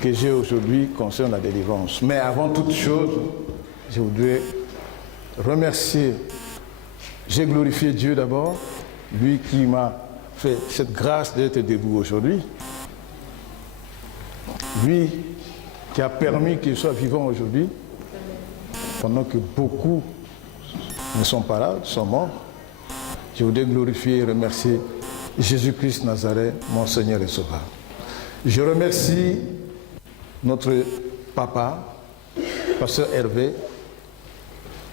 que j'ai aujourd'hui concerne la délivrance. Mais avant toute chose, je voudrais remercier, j'ai glorifié Dieu d'abord, lui qui m'a fait cette grâce d'être debout aujourd'hui, lui qui a permis qu'il soit vivant aujourd'hui, pendant que beaucoup ne sont pas là, sont morts. Je voudrais glorifier et remercier Jésus-Christ Nazareth, mon Seigneur et Sauveur. Je remercie notre papa, pasteur Hervé,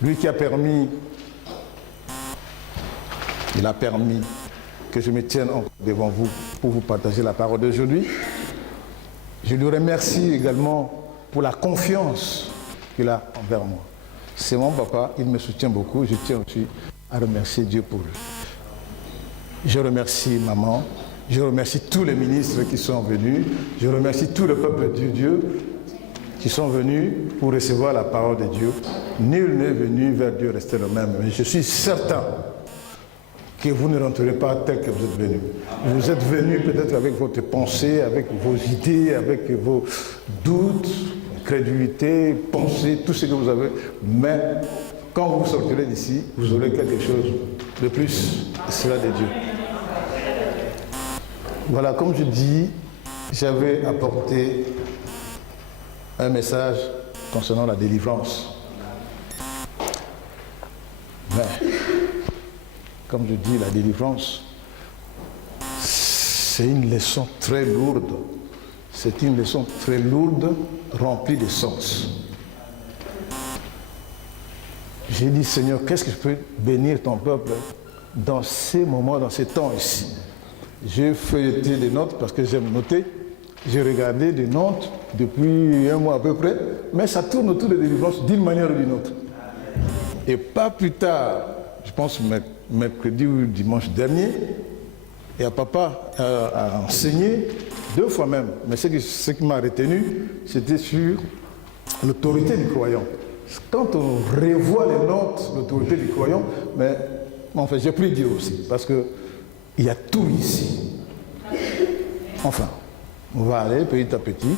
lui qui a permis, il a permis que je me tienne encore devant vous pour vous partager la parole d'aujourd'hui. Je lui remercie également pour la confiance qu'il a envers moi. C'est mon papa, il me soutient beaucoup, je tiens aussi à remercier Dieu pour lui. Je remercie maman, je remercie tous les ministres qui sont venus, je remercie tout le peuple de Dieu qui sont venus pour recevoir la parole de Dieu. Nul n'est venu vers Dieu rester le même, mais je suis certain que vous ne rentrerez pas tel que vous êtes venus. Vous êtes venus peut-être avec votre pensée, avec vos idées, avec vos doutes, crédulité, pensée, tout ce que vous avez, mais quand vous sortirez d'ici, vous aurez quelque chose de plus, cela de Dieu. Voilà, comme je dis, j'avais apporté un message concernant la délivrance. Mais, comme je dis, la délivrance, c'est une leçon très lourde. C'est une leçon très lourde, remplie de sens. J'ai dit, Seigneur, qu'est-ce que je peux bénir ton peuple dans ces moments, dans ces temps ici? J'ai feuilleté des notes parce que j'aime noter. J'ai regardé des notes depuis un mois à peu près, mais ça tourne autour de la délivrance d'une manière ou d'une autre. Et pas plus tard, je pense mercredi ou dimanche dernier, et papa a enseigné 2 fois même, mais ce qui m'a retenu, c'était sur l'autorité du croyant. Quand on revoit les notes, l'autorité du croyant, mais enfin, j'ai pris Dieu aussi, parce qu'il y a tout ici. Enfin, on va aller petit à petit,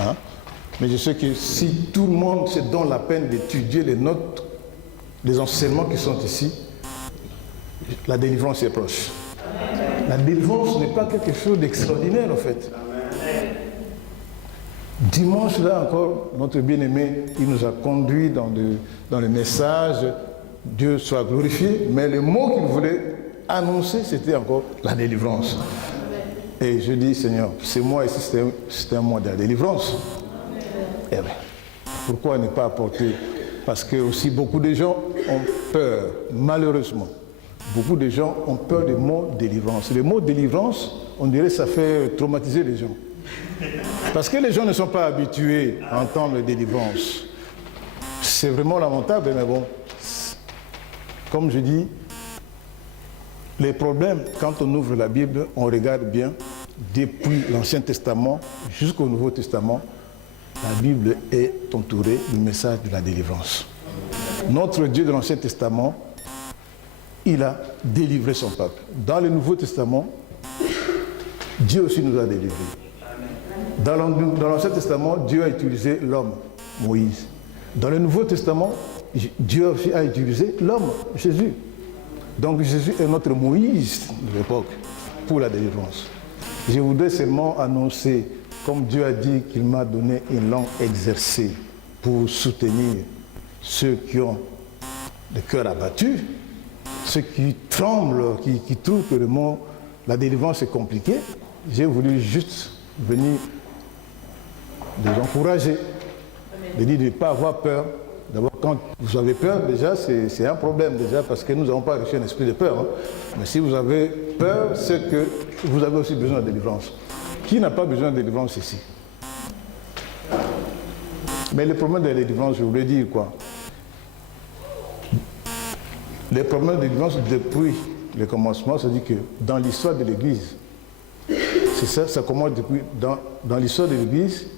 hein, mais je sais que si tout le monde se donne la peine d'étudier les notes, les enseignements qui sont ici, la délivrance est proche. La délivrance n'est pas quelque chose d'extraordinaire en fait. Dimanche, là encore, notre bien-aimé, il nous a conduits dans le message, Dieu soit glorifié, mais le mot qu'il voulait annoncer, c'était encore la délivrance. Et je dis, Seigneur, c'est moi ici, c'était un mois de la délivrance. Eh bien, pourquoi ne pas apporter? Parce que aussi beaucoup de gens ont peur, malheureusement. Beaucoup de gens ont peur du mot délivrance. Le mot délivrance, on dirait ça fait traumatiser les gens. Parce que les gens ne sont pas habitués à entendre délivrance. C'est vraiment lamentable, mais bon, comme je dis, les problèmes, quand on ouvre la Bible, on regarde bien, depuis l'Ancien Testament jusqu'au Nouveau Testament, la Bible est entourée du message de la délivrance. Notre Dieu de l'Ancien Testament, il a délivré son peuple. Dans le Nouveau Testament, Dieu aussi nous a délivrés. Dans l'Ancien Testament, Dieu a utilisé l'homme, Moïse. Dans le Nouveau Testament, Dieu aussi a utilisé l'homme, Jésus. Donc Jésus est notre Moïse de l'époque pour la délivrance. Je voudrais seulement annoncer, comme Dieu a dit qu'il m'a donné une langue exercée pour soutenir ceux qui ont le cœur abattu, ceux qui tremblent, qui trouvent que la délivrance est compliquée. J'ai voulu juste venir les encourager, de dire de ne pas avoir peur. D'abord, quand vous avez peur, déjà, c'est un problème, déjà, parce que nous n'avons pas reçu un esprit de peur. Hein. Mais si vous avez peur, c'est que vous avez aussi besoin de délivrance. Qui n'a pas besoin de délivrance ici? Mais le problème de la délivrance, je voulais dire quoi? Les problèmes de délivrance, depuis le commencement, c'est-à-dire que dans l'histoire de l'Église, c'est ça, ça commence depuis, dans l'histoire de l'Église,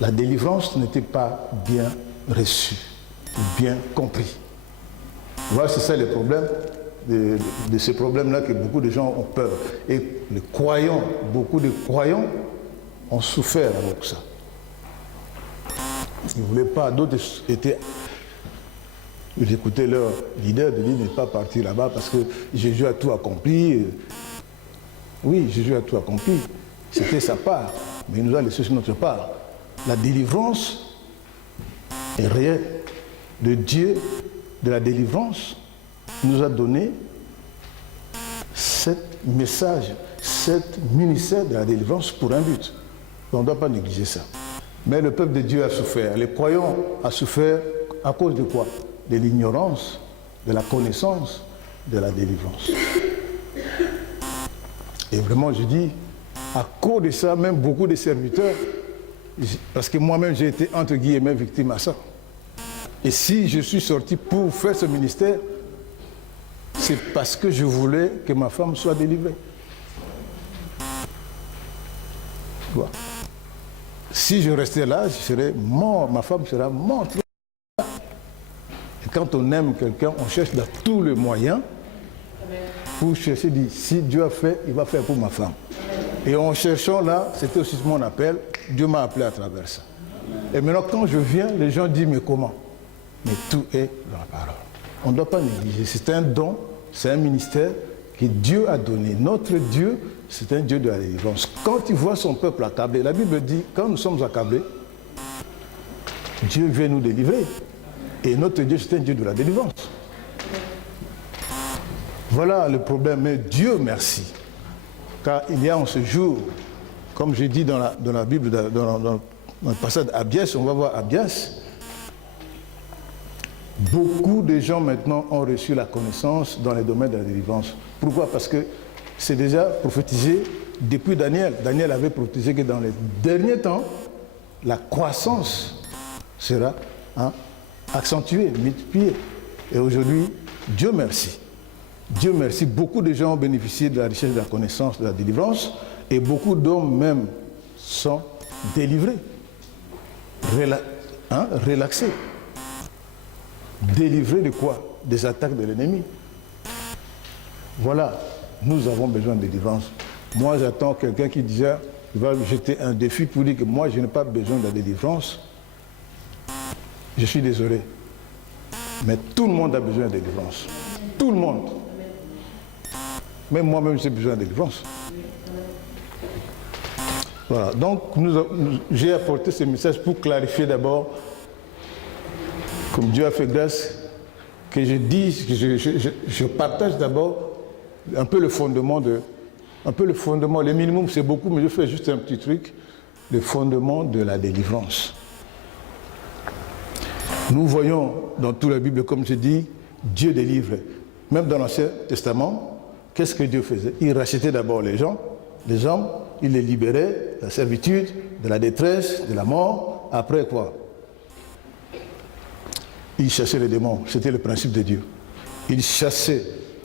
la délivrance n'était pas bien reçue, bien compris. Voilà, c'est ça le problème, de ces problèmes-là que beaucoup de gens ont peur. Et les croyants, beaucoup de croyants ont souffert avec ça. Ils ne voulaient pas, d'autres étaient... J'écoutais leur leader de dire ne pas partir là-bas parce que Jésus a tout accompli. Oui, Jésus a tout accompli. C'était sa part, mais il nous a laissé sur notre part. La délivrance est réelle. Le Dieu de la délivrance nous a donné ce message, ce ministère de la délivrance pour un but. On ne doit pas négliger ça. Mais le peuple de Dieu a souffert. Les croyants ont souffert à cause de quoi? De l'ignorance, de la connaissance de la délivrance. Et vraiment, je dis, à cause de ça, même beaucoup de serviteurs, parce que moi-même, j'ai été entre guillemets victime à ça. Et si je suis sorti pour faire ce ministère, c'est parce que je voulais que ma femme soit délivrée. Voilà. Si je restais là, je serais mort, ma femme sera morte. Et quand on aime quelqu'un, on cherche dans tous les moyens pour chercher, dire, si Dieu a fait, il va faire pour ma femme. Et en cherchant là, c'était aussi mon appel, Dieu m'a appelé à travers ça. Et maintenant, quand je viens, les gens disent, mais comment? Mais tout est dans la parole. On ne doit pas négliger. C'est un don, c'est un ministère que Dieu a donné. Notre Dieu, c'est un Dieu de la délivrance. Quand il voit son peuple accablé, la Bible dit, quand nous sommes accablés, Dieu vient nous délivrer. Et notre Dieu, c'est un Dieu de la délivrance. Voilà le problème. Mais Dieu merci. Car il y a en ce jour, comme j'ai dit dans la Bible, dans le passage d'Abias, on va voir Abias, beaucoup de gens maintenant ont reçu la connaissance dans les domaines de la délivrance. Pourquoi? Parce que c'est déjà prophétisé depuis Daniel. Daniel avait prophétisé que dans les derniers temps, la croissance sera accentuée, multipliée. Et aujourd'hui, Dieu merci. Dieu merci, beaucoup de gens ont bénéficié de la richesse de la connaissance de la délivrance et beaucoup d'hommes même sont délivrés, relaxés. Délivrés de quoi? Des attaques de l'ennemi. Voilà, nous avons besoin de délivrance. Moi, j'attends quelqu'un qui disait, il va jeter un défi pour dire que moi, je n'ai pas besoin de la délivrance. Je suis désolé. Mais tout le monde a besoin de délivrance. Tout le monde. Même moi-même, j'ai besoin de délivrance. Voilà, donc j'ai apporté ce message pour clarifier d'abord, comme Dieu a fait grâce, que je dis, que je partage d'abord un peu le fondement le minimum c'est beaucoup, mais je fais juste un petit truc, le fondement de la délivrance. Nous voyons dans toute la Bible, comme je dis, Dieu délivre. Même dans l'Ancien Testament, qu'est-ce que Dieu faisait? Il rachetait d'abord les gens, les hommes, il les libérait de la servitude, de la détresse, de la mort. Après quoi? Il chassait les démons. C'était le principe de Dieu. Il chassait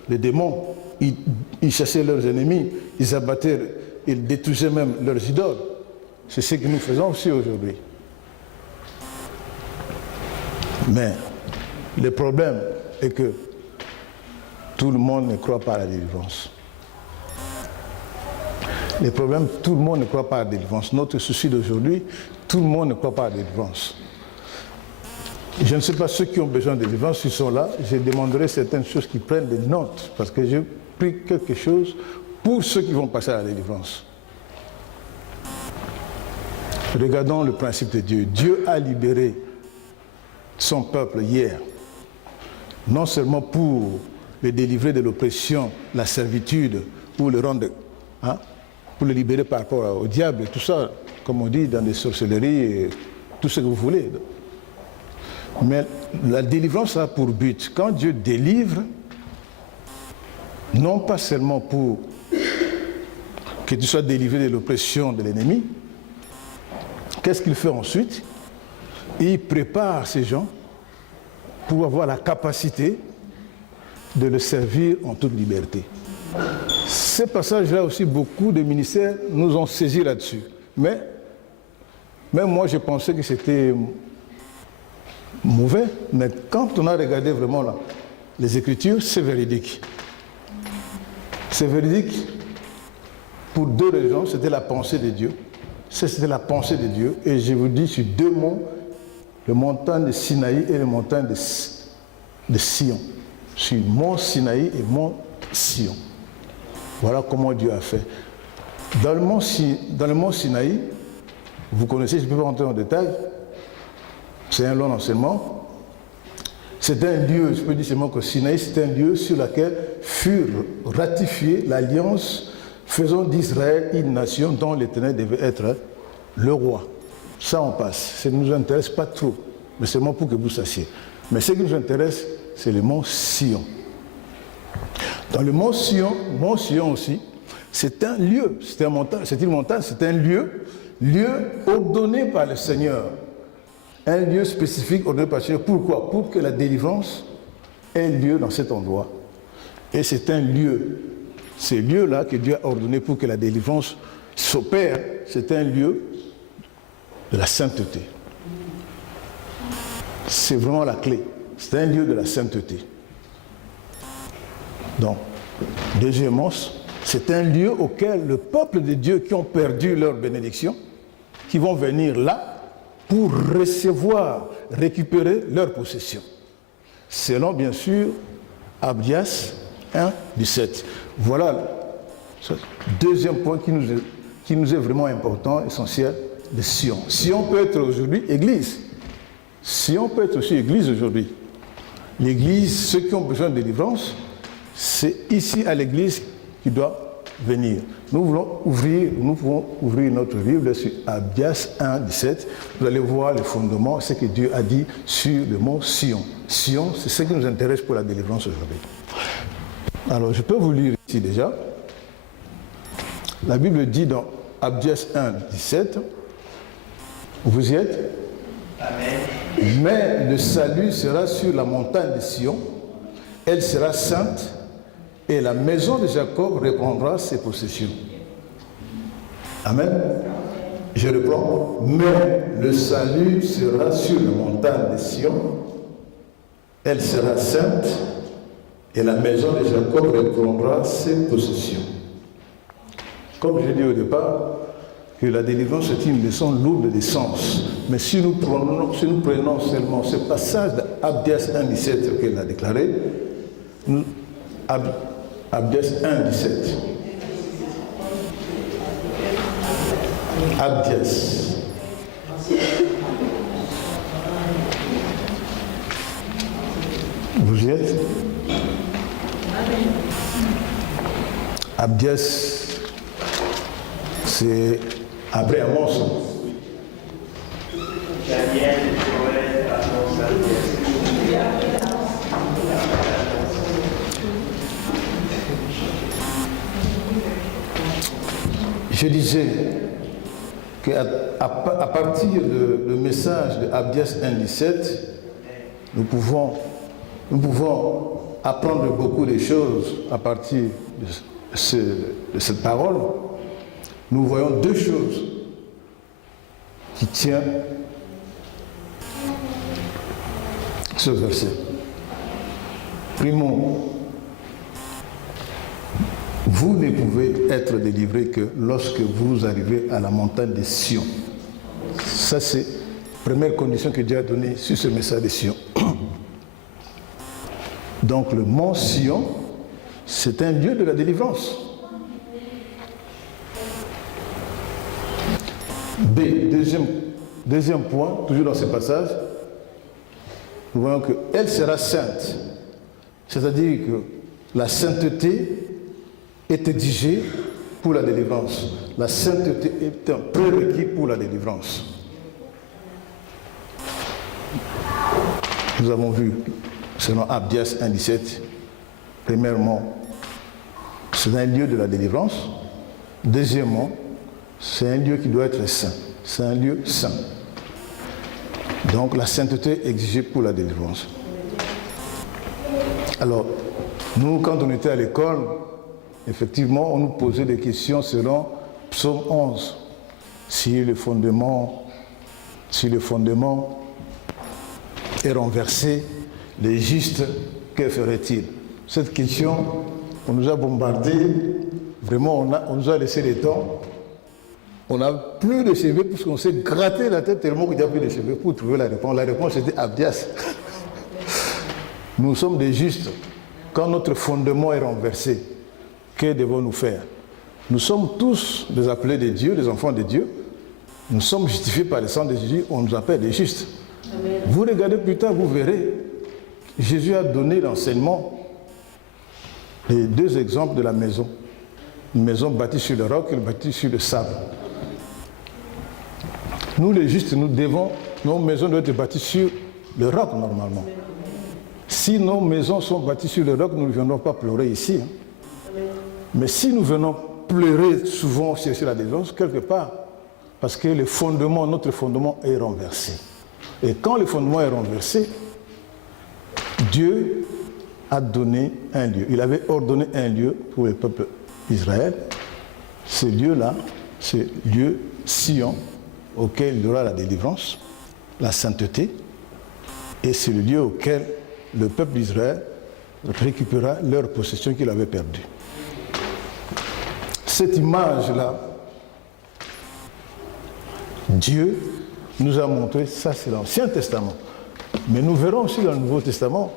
les démons, il chassait leurs ennemis, ils abattaient, ils détruisaient même leurs idoles. C'est ce que nous faisons aussi aujourd'hui. Mais le problème est que tout le monde ne croit pas à la délivrance. Le problème, tout le monde ne croit pas à la délivrance. Notre souci d'aujourd'hui, tout le monde ne croit pas à la délivrance. Je ne sais pas ceux qui ont besoin de délivrance, s'ils sont là, je demanderai certaines choses qui prennent des notes, parce que j'ai pris quelque chose pour ceux qui vont passer à la délivrance. Regardons le principe de Dieu. Dieu a libéré son peuple hier, non seulement pour le délivrer de l'oppression, la servitude, ou le rendre, pour le libérer par rapport au diable, tout ça, comme on dit, dans des sorcelleries, tout ce que vous voulez. Mais la délivrance a pour but, quand Dieu délivre, non pas seulement pour que tu sois délivré de l'oppression de l'ennemi, qu'est-ce qu'il fait ensuite? Il prépare ces gens pour avoir la capacité de le servir en toute liberté. Ces passages-là aussi, beaucoup de ministères nous ont saisis là-dessus. Mais même moi, je pensais que c'était mauvais, mais quand on a regardé vraiment là, les Écritures, c'est véridique. C'est véridique pour deux raisons. C'était la pensée de Dieu. c'était la pensée de Dieu. Et je vous dis sur deux monts, le montagne de Sinaï et le montagne de Sion. Sur mont Sinaï et mont Sion. Voilà comment Dieu a fait. Dans le mont Sinaï, vous connaissez, je ne peux pas rentrer en détail, c'est un long enseignement. C'est un lieu, je peux dire seulement que Sinaï, c'est un lieu sur lequel fut ratifiée l'alliance faisant d'Israël une nation dont l'Éternel devait être le roi. Ça, on passe. Ça ne nous intéresse pas trop, mais seulement pour que vous sachiez. Mais ce qui nous intéresse, c'est le mont Sion. Dans le mont Sion aussi, c'est un lieu, c'est une montagne, c'est un lieu ordonné par le Seigneur. Un lieu spécifique ordonné par le Seigneur. Pourquoi? Pour que la délivrance ait lieu dans cet endroit. Et c'est un lieu, ce lieu-là que Dieu a ordonné pour que la délivrance s'opère, c'est un lieu de la sainteté. C'est vraiment la clé. C'est un lieu de la sainteté. Donc, deuxièmement, c'est un lieu auquel le peuple de Dieu qui ont perdu leur bénédiction, qui vont venir là pour recevoir, récupérer leur possession. Selon, bien sûr, Abdias 1, 17. Voilà le deuxième point qui nous est vraiment important, essentiel, de Sion. Sion peut être aujourd'hui Église. Sion peut être aussi Église aujourd'hui. L'Église, ceux qui ont besoin de délivrance, c'est ici à l'Église qui doit venir. Nous pouvons ouvrir notre Bible sur Abdias 1, 17. Vous allez voir les fondements, ce que Dieu a dit sur le mont Sion. Sion, c'est ce qui nous intéresse pour la délivrance aujourd'hui. Alors, je peux vous lire ici déjà. La Bible dit dans Abdias 1, 17, vous y êtes? Amen. Mais le salut sera sur la montagne de Sion, elle sera sainte, et la maison de Jacob reprendra ses possessions. Amen. Je reprends. Mais le salut sera sur la montagne de Sion, elle sera sainte, et la maison de Jacob reprendra ses possessions. Comme je l'ai dit au départ, que la délivrance est une leçon lourde de sens. Mais si nous prenons seulement ce passage d'Abdias 1,17 qu'elle a déclaré, Abdias 1,17. Abdias. Vous y êtes? Abdias, c'est après Amos. Je disais qu'à partir du message de Abdias 1,17, nous pouvons apprendre beaucoup de choses à partir de cette parole. Nous voyons deux choses qui tiennent ce verset. Primo, vous ne pouvez être délivré que lorsque vous arrivez à la montagne de Sion. Ça, c'est la première condition que Dieu a donnée sur ce message de Sion. Donc, le mont Sion, c'est un lieu de la délivrance. B, deuxième point, toujours dans ce passage, nous voyons qu'elle sera sainte. C'est-à-dire que la sainteté est exigée pour la délivrance. La sainteté est un prérequis pour la délivrance. Nous avons vu, selon Abdias 1,17, premièrement, c'est un lieu de la délivrance. Deuxièmement, c'est un lieu qui doit être saint. C'est un lieu saint. Donc la sainteté est exigée pour la délivrance. Alors, nous, quand on était à l'école, effectivement, on nous posait des questions selon Psaume 11. Si le fondement est renversé, les justes, que ferait-il? Cette question, on nous a bombardé, vraiment, on nous a laissé le temps On n'a plus de cheveux puisqu'on s'est gratté la tête tellement qu'il n'y a plus de cheveux pour trouver la réponse. La réponse c'était Abdias. Nous sommes des justes. Quand notre fondement est renversé, que devons-nous faire? Nous sommes tous des appelés de Dieu, des enfants de Dieu. Nous sommes justifiés par le sang de Jésus, on nous appelle des justes. Amen. Vous regardez plus tard, vous verrez, Jésus a donné l'enseignement, les deux exemples de la maison. Une maison bâtie sur le roc et une bâtie sur le sable. Nous les justes, nos maisons doivent être bâties sur le roc normalement. Si nos maisons sont bâties sur le roc, nous ne viendrons pas pleurer ici. Mais si nous venons pleurer souvent chercher la délivrance, quelque part, parce que notre fondement est renversé. Et quand le fondement est renversé, Dieu a donné un lieu. Il avait ordonné un lieu pour le peuple d'Israël. Ce lieu-là, c'est le lieu Sion, auquel il y aura la délivrance, la sainteté, et c'est le lieu auquel le peuple d'Israël récupérera leur possession qu'il avait perdue. Cette image-là, Dieu nous a montré, ça c'est l'Ancien Testament. Mais nous verrons aussi dans le Nouveau Testament,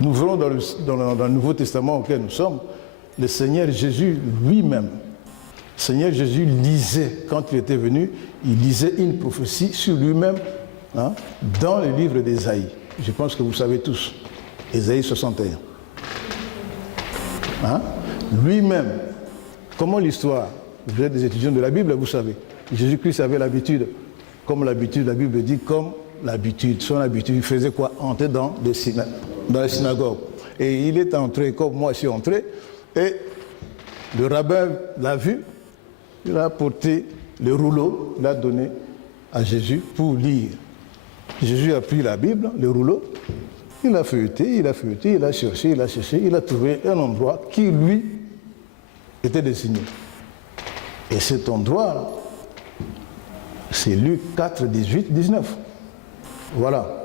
nous verrons dans le Nouveau Testament auquel nous sommes, le Seigneur Jésus lui-même. Le Seigneur Jésus lisait, quand il était venu, il lisait une prophétie sur lui-même dans le livre d'Ésaïe. Je pense que vous savez tous, Ésaïe 61. Lui-même, comment l'histoire, vous êtes des étudiants de la Bible, vous savez, Jésus-Christ avait l'habitude, comme l'habitude, la Bible dit, comme l'habitude, son habitude, il faisait quoi? Entrer dans les synagogues. Et il est entré, comme moi je suis entré, et le rabbin l'a vu, il a apporté le rouleau, il l'a donné à Jésus pour lire. Jésus a pris la Bible, le rouleau, il a feuilleté, il a cherché, il a trouvé un endroit qui lui était désigné. Et cet endroit, c'est Luc 4, 18, 19. Voilà.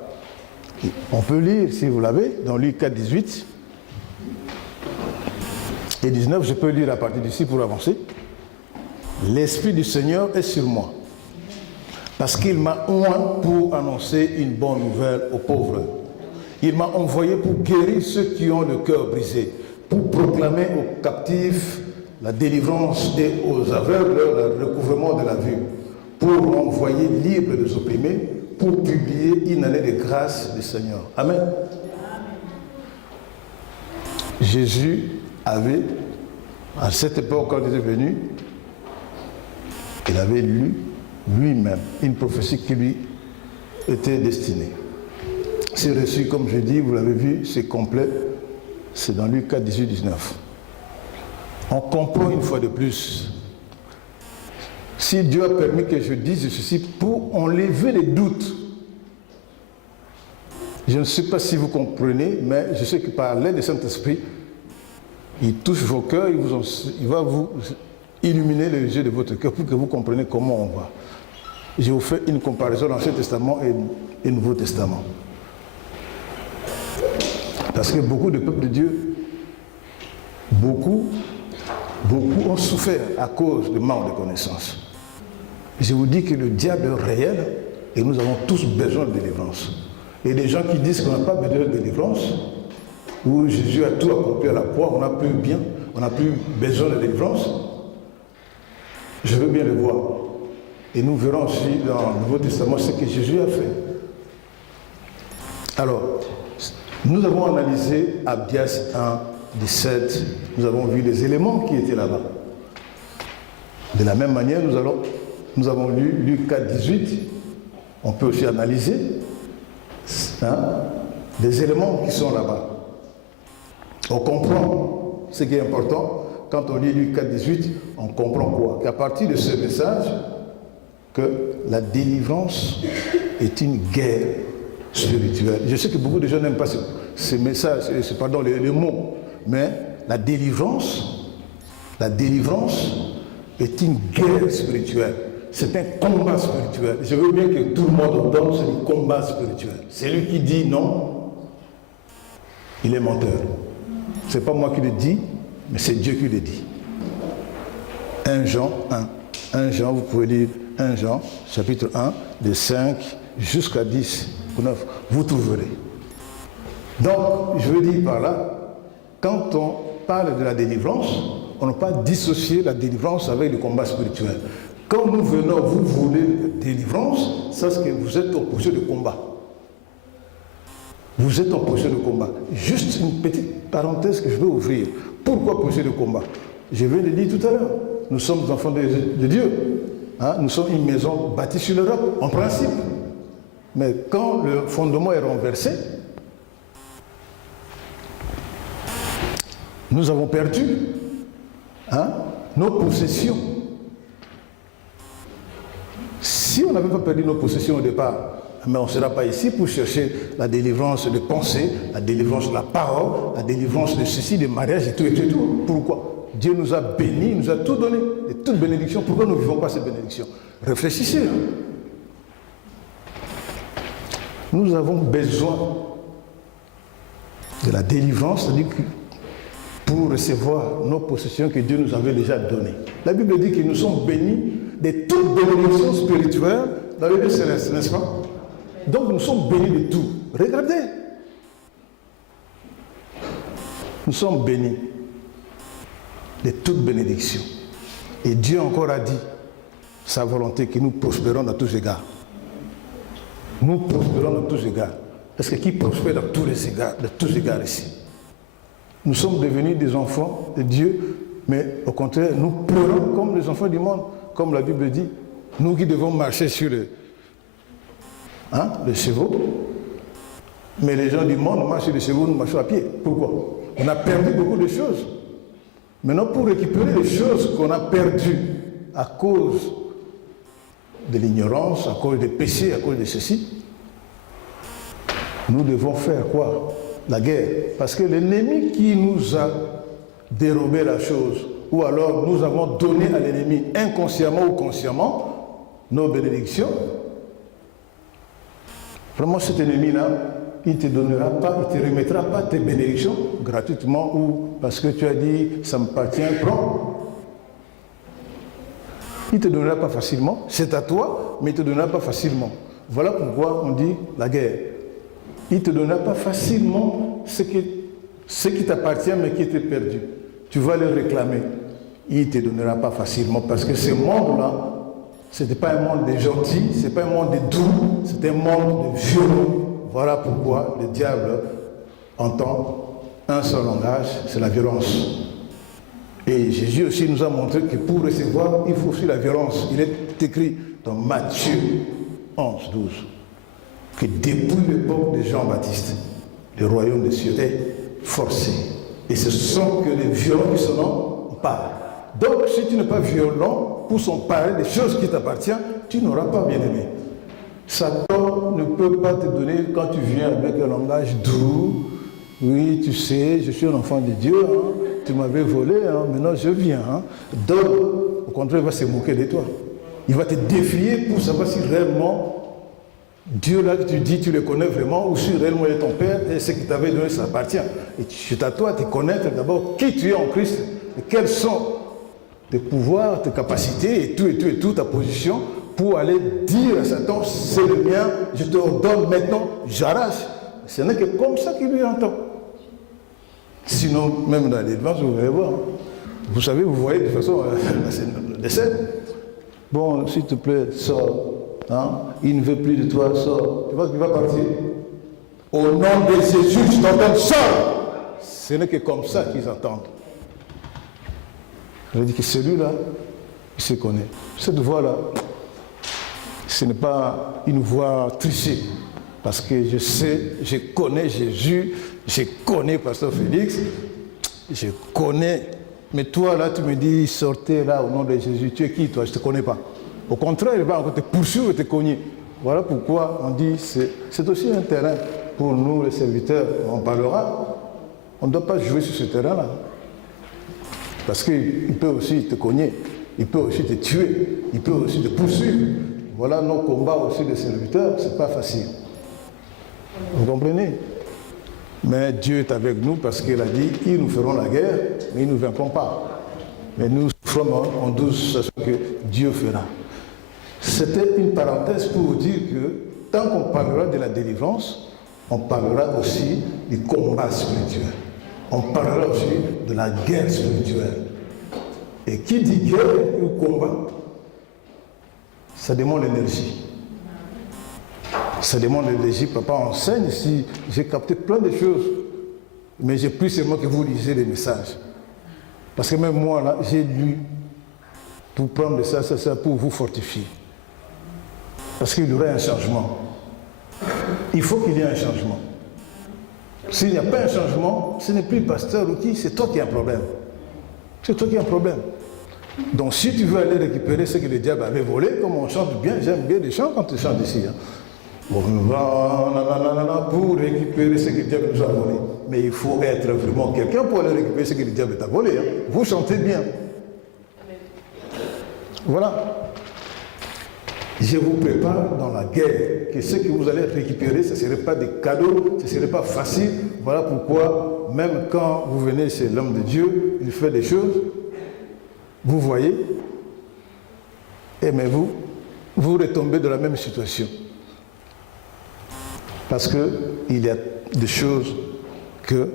On peut lire, si vous l'avez, dans Luc 4, 18 et 19, je peux lire à partir d'ici pour avancer. L'Esprit du Seigneur est sur moi, parce qu'il m'a oint pour annoncer une bonne nouvelle aux pauvres. Il m'a envoyé pour guérir ceux qui ont le cœur brisé, pour proclamer aux captifs la délivrance et aux aveugles le recouvrement de la vue, pour envoyer libres les opprimés, pour publier une année de grâce du Seigneur. Amen. Jésus avait, à cette époque, quand il est venu, il avait lu lui-même une prophétie qui lui était destinée. C'est reçu, comme je dis, vous l'avez vu, c'est complet, c'est dans Luc 4, 18, 19. On comprend une fois de plus, si Dieu a permis que je dise ceci pour enlever les doutes. Je ne sais pas si vous comprenez, mais je sais que par l'aide du Saint-Esprit, il touche vos cœurs, il va vous illuminer les yeux de votre cœur pour que vous compreniez comment on va. Je vous fais une comparaison d'Ancien Testament et Nouveau Testament. Parce que beaucoup de peuples de Dieu, beaucoup ont souffert à cause du manque de connaissances. Je vous dis que le diable est réel et nous avons tous besoin de délivrance. Et des gens qui disent qu'on n'a pas besoin de délivrance, où Jésus a tout accompli à la croix, on n'a plus besoin de délivrance, je veux bien le voir. Et nous verrons aussi dans le Nouveau Testament ce que Jésus a fait. Alors, nous avons analysé Abdias 1, 17, nous avons vu les éléments qui étaient là-bas. De la même manière, nous avons lu Luc 4, 18, on peut aussi analyser les éléments qui sont là-bas. On comprend ce qui est important. Quand on lit Luc 4, 18, on comprend quoi? Qu'à partir de ce message, que la délivrance est une guerre spirituelle. Je sais que beaucoup de gens n'aiment pas ce message, pardon, les mots, mais la délivrance est une guerre spirituelle. C'est un combat spirituel. Je veux bien que tout le monde entende, c'est un combat spirituel. Celui qui dit non, il est menteur. Ce n'est pas moi qui le dis, mais c'est Dieu qui le dit. 1 Jean 1. 1 Jean, vous pouvez lire 1 Jean, chapitre 1, de 5 jusqu'à 10 ou 9. Vous trouverez. Donc, je veux dire par là, quand on parle de la délivrance, on n'a pas dissocié la délivrance avec le combat spirituel. Quand nous venons, vous voulez la délivrance, c'est parce que vous êtes en position de combat. Vous êtes en position de combat. Juste une petite parenthèse que je veux ouvrir. Pourquoi position de combat? Je viens de le dire tout à l'heure. Nous sommes des enfants de Dieu. Hein? Nous sommes une maison bâtie sur le roc, en principe. Mais quand le fondement est renversé, nous avons perdu nos possessions. Si on n'avait pas perdu nos possessions au départ, mais on ne sera pas ici pour chercher la délivrance de pensée, la délivrance de la parole, la délivrance de ceci, de mariage et tout et tout et tout. Pourquoi? Dieu nous a bénis, il nous a tout donné, et toute bénédiction. Pourquoi nous ne vivons pas cette bénédiction? Réfléchissez. Nous avons besoin de la délivrance, c'est-à-dire que pour recevoir nos possessions que Dieu nous avait déjà données. La Bible dit que nous sommes bénis de toute bénédiction spirituelle dans les lieux célestes, n'est-ce pas? Donc nous sommes bénis de tout. Regardez. Nous sommes bénis de toute bénédiction. Et Dieu encore a dit sa volonté que nous prospérons dans tous égards. Nous prospérons dans tous égards. Parce que qui prospère dans tous les égards, de tous égards ici? Nous sommes devenus des enfants de Dieu, mais au contraire, nous pleurons comme les enfants du monde, comme la Bible dit. Nous qui devons marcher sur les chevaux, mais les gens du monde marchent sur les chevaux, nous marchons à pied. Pourquoi? On a perdu beaucoup de choses. Maintenant, pour récupérer les choses qu'on a perdues à cause de l'ignorance, à cause des péchés, à cause de ceci, nous devons faire quoi? La guerre. Parce que l'ennemi qui nous a dérobé la chose, ou alors nous avons donné à l'ennemi inconsciemment ou consciemment nos bénédictions, vraiment cet ennemi-là, il ne te donnera pas, il ne te remettra pas tes bénédictions gratuitement ou parce que tu as dit ça m'appartient, prends. Il ne te donnera pas facilement, c'est à toi, mais il ne te donnera pas facilement. Voilà pourquoi on dit la guerre. Il ne te donnera pas facilement ce qui t'appartient mais qui était perdu. Tu vas le réclamer. Il ne te donnera pas facilement parce que ce monde-là, ce n'était pas un monde de gentils, ce n'est pas un monde de doux, c'est un monde de violents. Voilà pourquoi le diable entend un seul langage, c'est la violence. Et Jésus aussi nous a montré que pour recevoir, il faut aussi la violence. Il est écrit dans Matthieu 11, 12, que depuis l'époque de Jean-Baptiste, le royaume des cieux est forcé. Et ce sont que les violents qui sont parlent. Donc si tu n'es pas violent pour son parler des choses qui t'appartiennent, tu n'auras pas bien aimé. Satan ne peut pas te donner quand tu viens avec un langage doux. Oui, tu sais, je suis un enfant de Dieu, hein, tu m'avais volé, hein, maintenant je viens. Hein. Donc, au contraire, il va se moquer de toi. Il va te défier pour savoir si réellement Dieu là que tu dis, tu le connais vraiment, ou si réellement il est ton Père et ce qu'il t'avait donné, ça appartient. Et c'est à toi de connaître d'abord qui tu es en Christ et quels sont tes pouvoirs, tes capacités et tout, ta position pour aller dire à Satan, c'est le mien, je te ordonne maintenant, j'arrache. Ce n'est que comme ça qu'il lui entend. Sinon, même dans les délivrance, vous allez voir. Vous savez, vous voyez de toute façon le décès. Bon, s'il te plaît, sors. Hein? Il ne veut plus de toi, sors. Tu vois qu'il va partir. Au nom de Jésus, je t'entends, sors. Ce n'est que comme ça qu'ils entendent. Je dis que celui-là, il se connaît. Cette voix-là, ce n'est pas une voix trichée. Parce que je sais, je connais Jésus, je connais Pasteur Félix, je connais. Mais toi, là, tu me dis, sortez là au nom de Jésus. Tu es qui, toi? Je ne te connais pas. Au contraire, il va encore te poursuivre et te cogner. Voilà pourquoi on dit, c'est aussi un terrain pour nous, les serviteurs. On parlera. On ne doit pas jouer sur ce terrain-là. Parce qu'il peut aussi te cogner, il peut aussi te tuer, il peut aussi te poursuivre. Voilà nos combats aussi de serviteurs, ce n'est pas facile. Vous comprenez? Mais Dieu est avec nous parce qu'il a dit, ils nous feront la guerre, mais ils ne nous vaincront pas. Mais nous en 12 stations que Dieu fera. C'était une parenthèse pour vous dire que tant qu'on parlera de la délivrance, on parlera aussi du combat spirituel. On parlera aussi de la guerre spirituelle. Et qui dit guerre ou combat, ça demande l'énergie. Ça demande l'énergie. Papa enseigne ici. J'ai capté plein de choses. Mais j'ai plus seulement que vous lisez les messages. Parce que même moi, là, j'ai lu pour prendre ça, pour vous fortifier. Parce qu'il y aurait un changement. Il faut qu'il y ait un changement. S'il n'y a pas un changement, ce n'est plus pasteur ou qui, c'est toi qui as un problème. C'est toi qui as un problème. Donc si tu veux aller récupérer ce que le diable avait volé, comme on chante bien, j'aime bien les chants quand tu chantes ici. Hein. Pour récupérer ce que le diable nous a volé. Mais il faut être vraiment quelqu'un pour aller récupérer ce que le diable t'a volé. Hein. Vous chantez bien. Voilà. Je vous prépare dans la guerre que ce que vous allez récupérer, ce ne serait pas des cadeaux, ce ne serait pas facile. Voilà pourquoi, même quand vous venez chez l'homme de Dieu, il fait des choses, vous voyez, et mais vous retombez dans la même situation. Parce qu'il y a des choses que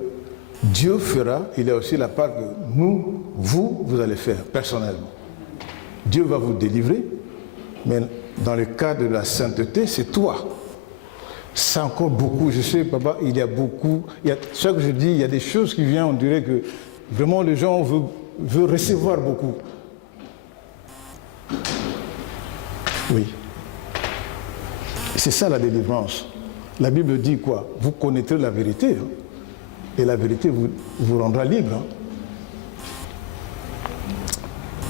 Dieu fera, il y a aussi la part que vous allez faire personnellement. Dieu va vous délivrer, mais dans le cadre de la sainteté, c'est toi. C'est encore beaucoup. Je sais, papa, il y a beaucoup. Chaque jeudi, il y a des choses qui viennent, on dirait que vraiment les gens veulent recevoir beaucoup. Oui. C'est ça la délivrance. La Bible dit quoi? Vous connaîtrez la vérité. Hein, et la vérité vous rendra libre. Hein.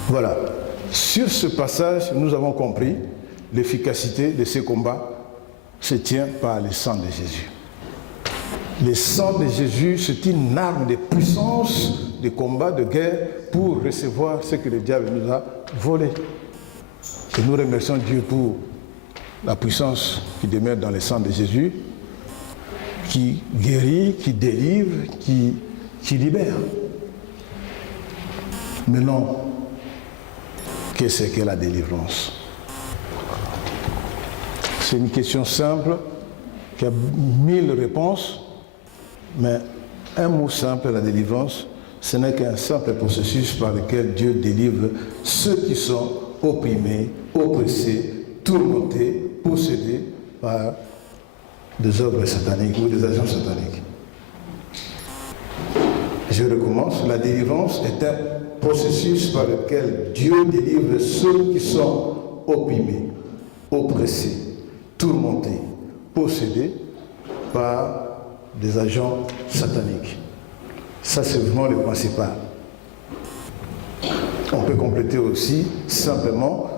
Voilà. Sur ce passage, nous avons compris l'efficacité de ces combats se tient par le sang de Jésus. Le sang de Jésus, c'est une arme de puissance, de combat, de guerre, pour recevoir ce que le diable nous a volé. Et nous remercions Dieu pour la puissance qui demeure dans le sang de Jésus, qui guérit, qui délivre, qui libère. Maintenant, qu'est-ce que la délivrance? C'est une question simple qui a 1000 réponses, mais un mot simple, la délivrance, ce n'est qu'un simple processus par lequel Dieu délivre ceux qui sont opprimés, oppressés, tourmentés, possédés par des œuvres sataniques ou des agents sataniques. Je recommence. La délivrance est un processus par lequel Dieu délivre ceux qui sont opprimés, oppressés, tourmentés, possédés par des agents sataniques. Ça, c'est vraiment le principal. On peut compléter aussi simplement,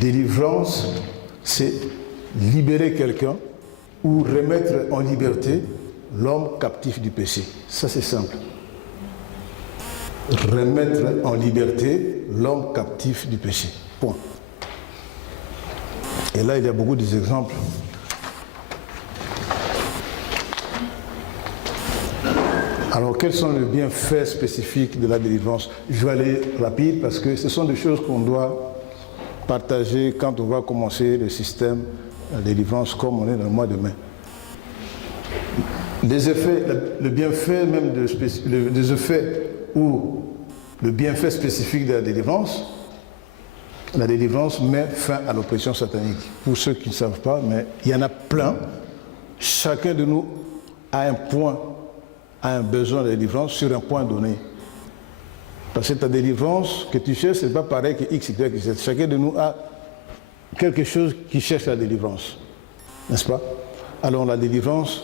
délivrance, c'est libérer quelqu'un ou remettre en liberté l'homme captif du péché. Ça, c'est simple. Remettre en liberté l'homme captif du péché. Point. Et là, il y a beaucoup d'exemples. Alors, quels sont les bienfaits spécifiques de la délivrance? Je vais aller rapide parce que ce sont des choses qu'on doit partager quand on va commencer le système de délivrance comme on est dans le mois de mai. Les effets, le bienfait même des effets ou le bienfait spécifique de la délivrance met fin à l'oppression satanique. Pour ceux qui ne savent pas, mais il y en a plein. Chacun de nous a un besoin de délivrance sur un point donné. Parce que ta délivrance que tu cherches, ce n'est pas pareil que X, Y, Z. Chacun de nous a quelque chose qui cherche la délivrance. N'est-ce pas? Alors la délivrance,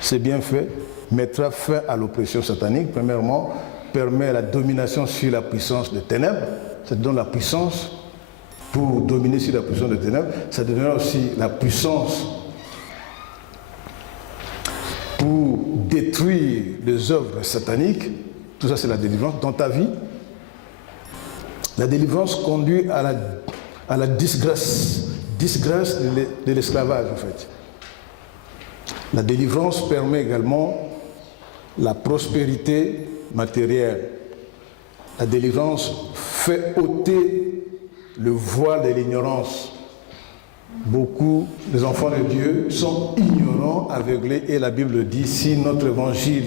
c'est bien fait, mettra fin à l'oppression satanique. Premièrement, permet la domination sur la puissance des ténèbres. Ça donne la puissance pour dominer sur la puissance des ténèbres. Ça donnera aussi la puissance pour détruire les œuvres sataniques. Tout ça, c'est la délivrance dans ta vie. La délivrance conduit à la disgrâce de l'esclavage, en fait. La délivrance permet également la prospérité matérielle. La délivrance fait ôter le voile de l'ignorance. Beaucoup des enfants de Dieu sont ignorants, aveuglés, et la Bible dit, si notre évangile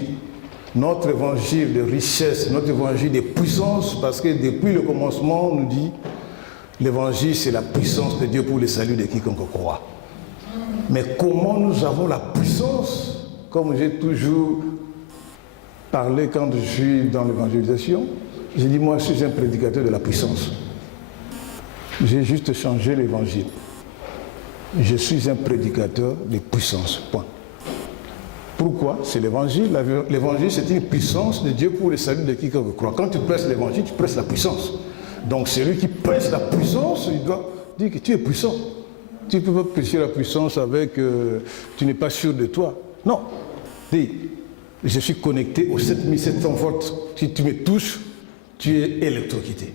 de richesse, notre évangile de puissance, parce que depuis le commencement, on nous dit, l'évangile c'est la puissance de Dieu pour le salut de quiconque croit. Mais comment nous avons la puissance, comme j'ai toujours parlé quand je suis dans l'évangélisation, j'ai dit, moi je suis un prédicateur de la puissance. J'ai juste changé l'évangile. Je suis un prédicateur de puissance, point. Pourquoi? C'est l'évangile. L'évangile, c'est une puissance de Dieu pour le salut de quiconque croit. Quand tu prêches l'évangile, tu prêches la puissance. Donc celui qui prêche la puissance, il doit dire que tu es puissant. Tu ne peux pas prêcher la puissance avec tu n'es pas sûr de toi. Non. Dis, je suis connecté aux 7700 volts. Si tu me touches, tu es électrocuté.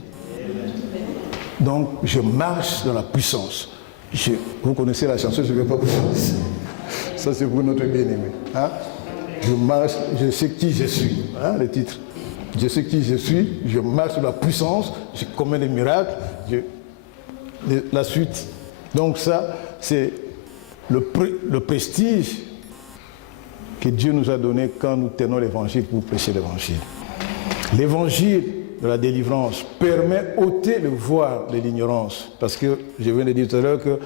Donc je marche dans la puissance. Vous connaissez la chanson, je ne vais pas vous faire. Ça c'est pour notre bien-aimé. Hein? Je marche, je sais qui je suis. Hein, le titre. Je sais qui je suis, je marche dans la puissance, je commets des miracles, la suite. Donc ça, c'est le prestige que Dieu nous a donné quand nous tenons l'évangile pour prêcher l'évangile. L'évangile de la délivrance permet d'ôter le voile de l'ignorance. Parce que je viens de dire tout à l'heure que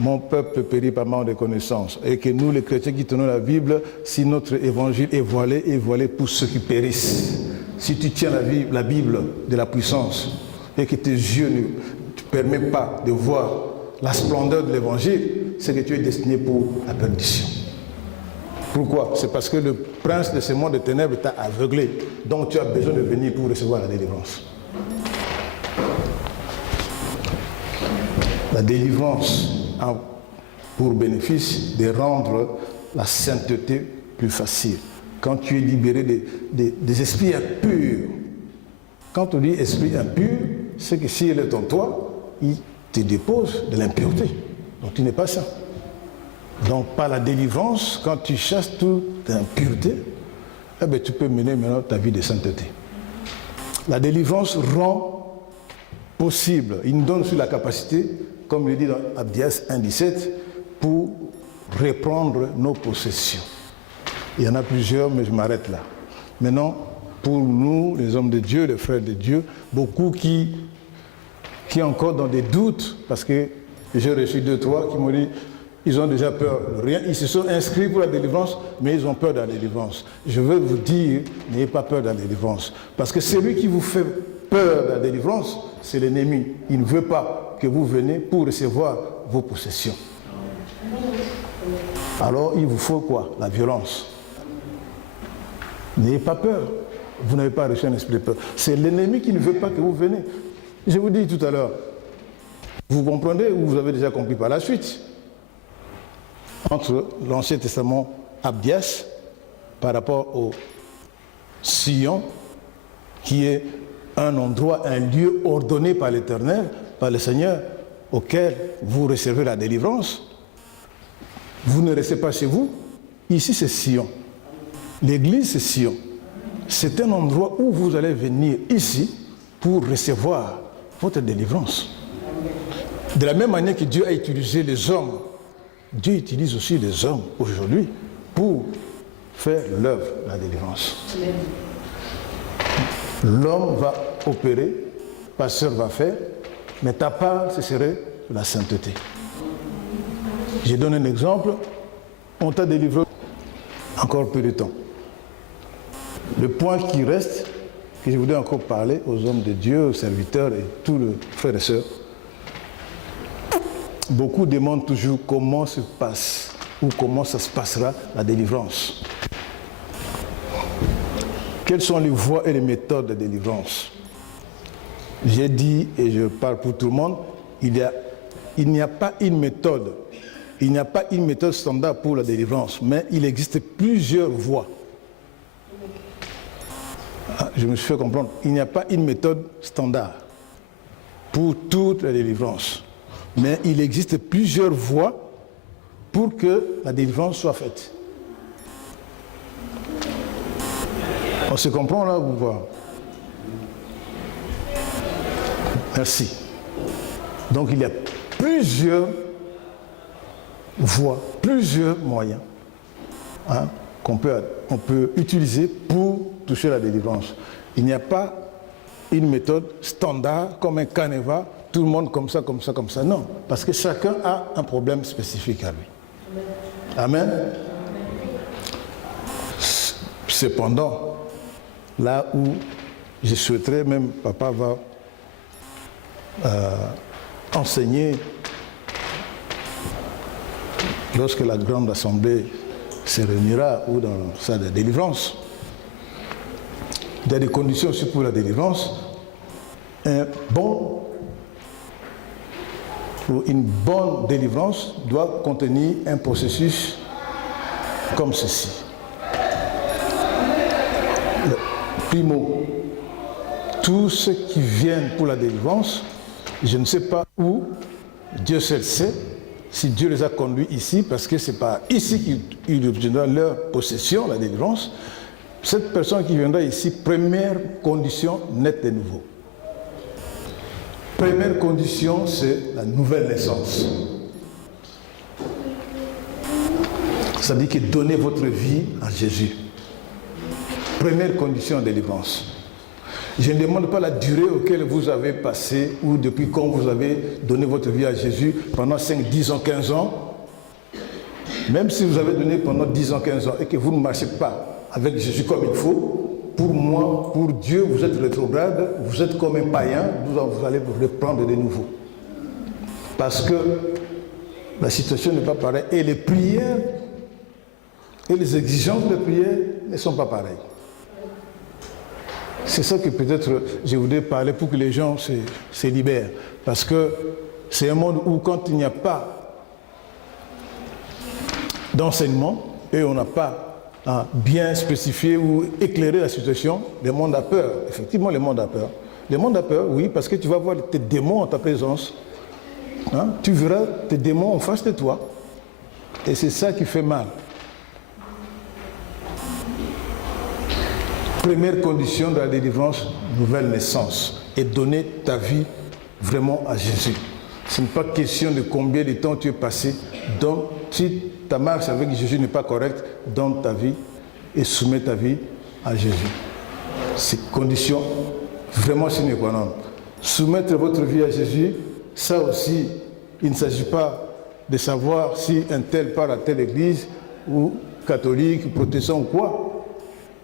mon peuple périt par manque de connaissances. Et que nous, les chrétiens qui tenons la Bible, si notre évangile est voilé pour ceux qui périssent. Si tu tiens la Bible de la puissance et que tes yeux ne te permettent pas de voir la splendeur de l'évangile, c'est que tu es destiné pour la perdition. Pourquoi? C'est parce que le prince de ce monde de ténèbres t'a aveuglé. Donc tu as besoin de venir pour recevoir la délivrance. La délivrance a pour bénéfice de rendre la sainteté plus facile. Quand tu es libéré des esprits impurs. Quand on dit esprit impur, c'est que s'il est en toi, il te dépose de l'impureté. Donc tu n'es pas saint. Donc par la délivrance, quand tu chasses toute impureté, eh bien, tu peux mener maintenant ta vie de sainteté. La délivrance rend possible, il nous donne aussi la capacité, comme il dit dans Abdias 1,17, pour reprendre nos possessions. Il y en a plusieurs, mais je m'arrête là. Maintenant, pour nous, les hommes de Dieu, les frères de Dieu, beaucoup qui encore dans des doutes, parce que j'ai reçu 2-3 qui m'ont dit, ils ont déjà peur de rien. Ils se sont inscrits pour la délivrance, mais ils ont peur de la délivrance. Je veux vous dire, n'ayez pas peur de la délivrance. Parce que celui qui vous fait peur de la délivrance, c'est l'ennemi. Il ne veut pas que vous veniez pour recevoir vos possessions. Alors, il vous faut quoi? La violence. N'ayez pas peur. Vous n'avez pas reçu un esprit de peur. C'est l'ennemi qui ne veut pas que vous veniez. Je vous dis tout à l'heure, vous comprenez ou vous avez déjà compris par la suite, entre l'Ancien Testament Abdias par rapport au Sion, qui est un endroit, un lieu ordonné par l'Éternel, par le Seigneur, auquel vous recevez la délivrance. Vous ne restez pas chez vous. Ici, c'est Sion. L'église, c'est Sion. C'est un endroit où vous allez venir ici pour recevoir votre délivrance. De la même manière que Dieu a utilisé les hommes, Dieu utilise aussi les hommes aujourd'hui pour faire l'œuvre de la délivrance. L'homme va opérer, pasteur va faire, mais ta part, ce serait la sainteté. Je donne un exemple, on t'a délivré encore peu de temps. Le point qui reste, que je voudrais encore parler aux hommes de Dieu, aux serviteurs et tous les frères et sœurs, beaucoup demandent toujours comment se passe ou comment ça se passera la délivrance. Quelles sont les voies et les méthodes de délivrance? J'ai dit, et je parle pour tout le monde, il n'y a pas une méthode. Il n'y a pas une méthode standard pour la délivrance, mais il existe plusieurs voies. Je me suis fait comprendre. Il n'y a pas une méthode standard pour toute la délivrance. Mais il existe plusieurs voies pour que la délivrance soit faite. On se comprend là ou pas? Merci. Donc il y a plusieurs voies, plusieurs moyens qu'on peut utiliser pour toucher la délivrance. Il n'y a pas une méthode standard comme un canevas, tout le monde comme ça, comme ça, comme ça. Non, parce que chacun a un problème spécifique à lui. Amen. Cependant, là où je souhaiterais, même papa va enseigner lorsque la grande assemblée se réunira ou dans la salle de délivrance. Il y a des conditions aussi pour la délivrance. Une bonne délivrance doit contenir un processus comme ceci. Primo, tous ceux qui viennent pour la délivrance, je ne sais pas où, Dieu seul sait, si Dieu les a conduits ici, parce que ce n'est pas ici qu'ils obtiendront leur possession, la délivrance. Cette personne qui viendra ici, première condition, naître de nouveau. Première condition, c'est la nouvelle naissance. Ça veut dire que donnez votre vie à Jésus. Première condition de délivrance. Je ne demande pas la durée auquel vous avez passé ou depuis quand vous avez donné votre vie à Jésus pendant 5, 10 ans, 15 ans. Même si vous avez donné pendant 10 ans, 15 ans et que vous ne marchez pas avec Jésus comme il faut, pour moi, pour Dieu, vous êtes rétrograde, vous êtes comme un païen, vous allez vous reprendre de nouveau. Parce que la situation n'est pas pareille et les prières et les exigences de prière ne sont pas pareilles. C'est ça que peut-être je voudrais parler pour que les gens se libèrent. Parce que c'est un monde où quand il n'y a pas d'enseignement et on n'a pas bien spécifié ou éclairé la situation, le monde a peur. Effectivement, le monde a peur. Le monde a peur, oui, parce que tu vas voir tes démons en ta présence. Tu verras tes démons en face de toi. Et c'est ça qui fait mal. Première condition de la délivrance, nouvelle naissance. Et donner ta vie vraiment à Jésus. Ce n'est pas question de combien de temps tu es passé. Donc, si ta marche avec Jésus n'est pas correcte, donne ta vie et soumets ta vie à Jésus. C'est condition vraiment sine qua non. Soumettre votre vie à Jésus, ça aussi, il ne s'agit pas de savoir si un tel part à telle église, ou catholique, protestant ou quoi.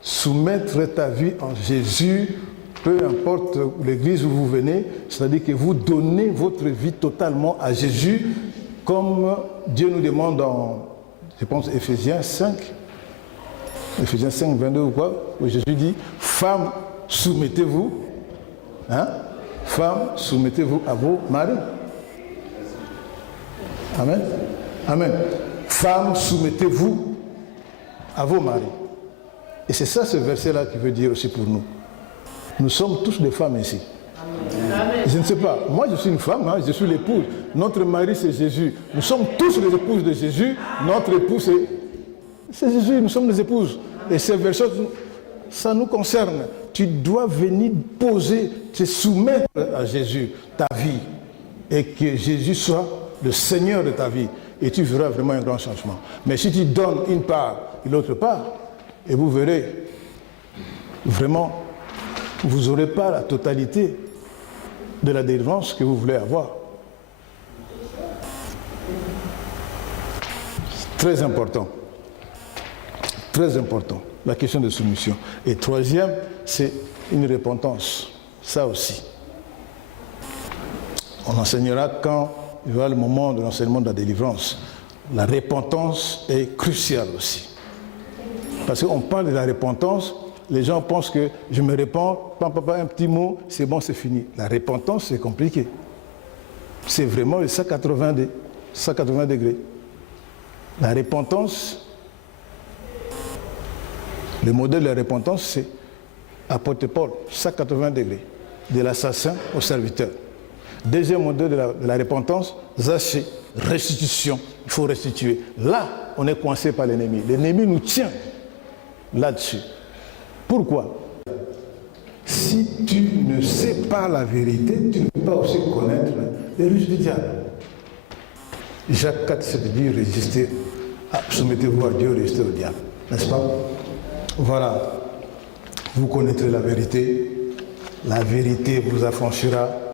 Soumettre ta vie en Jésus, peu importe l'église où vous venez, c'est-à-dire que vous donnez votre vie totalement à Jésus, comme Dieu nous demande dans, je pense, Éphésiens 5, 22 ou quoi, où Jésus dit, femmes, soumettez-vous, femmes, soumettez-vous à vos maris. Amen. Amen. Femmes, soumettez-vous à vos maris. Et c'est ça ce verset-là qui veut dire aussi pour nous. Nous sommes tous des femmes ici. Amen. Je ne sais pas, moi je suis une femme, je suis l'épouse. Notre mari c'est Jésus. Nous sommes tous les épouses de Jésus. Notre époux c'est Jésus, nous sommes les épouses. Et ce verset, ça nous concerne. Tu dois venir poser, te soumettre à Jésus, ta vie. Et que Jésus soit le Seigneur de ta vie. Et tu verras vraiment un grand changement. Mais si tu donnes une part et l'autre part, et vous verrez, vraiment, vous n'aurez pas la totalité de la délivrance que vous voulez avoir. Très important. Très important, la question de soumission. Et troisième, c'est une repentance. Ça aussi. On enseignera quand il y aura le moment de l'enseignement de la délivrance. La repentance est cruciale aussi. Parce qu'on parle de la repentance, les gens pensent que je me répands, un petit mot, c'est bon, c'est fini. La repentance, c'est compliqué. C'est vraiment le 180 degrés. La repentance, le modèle de la repentance, c'est apôtre Paul, 180 degrés, de l'assassin au serviteur. Deuxième modèle de la repentance, Zaché, restitution. Il faut restituer. Là, on est coincé par l'ennemi. L'ennemi nous tient là-dessus. Pourquoi? si tu ne sais pas la vérité, tu ne peux pas aussi connaître les ruses du diable. Jacques 4, c'est de dire résister, soumettez-vous à Dieu, résistez au diable. N'est-ce pas? Voilà. Vous connaîtrez la vérité vous affranchira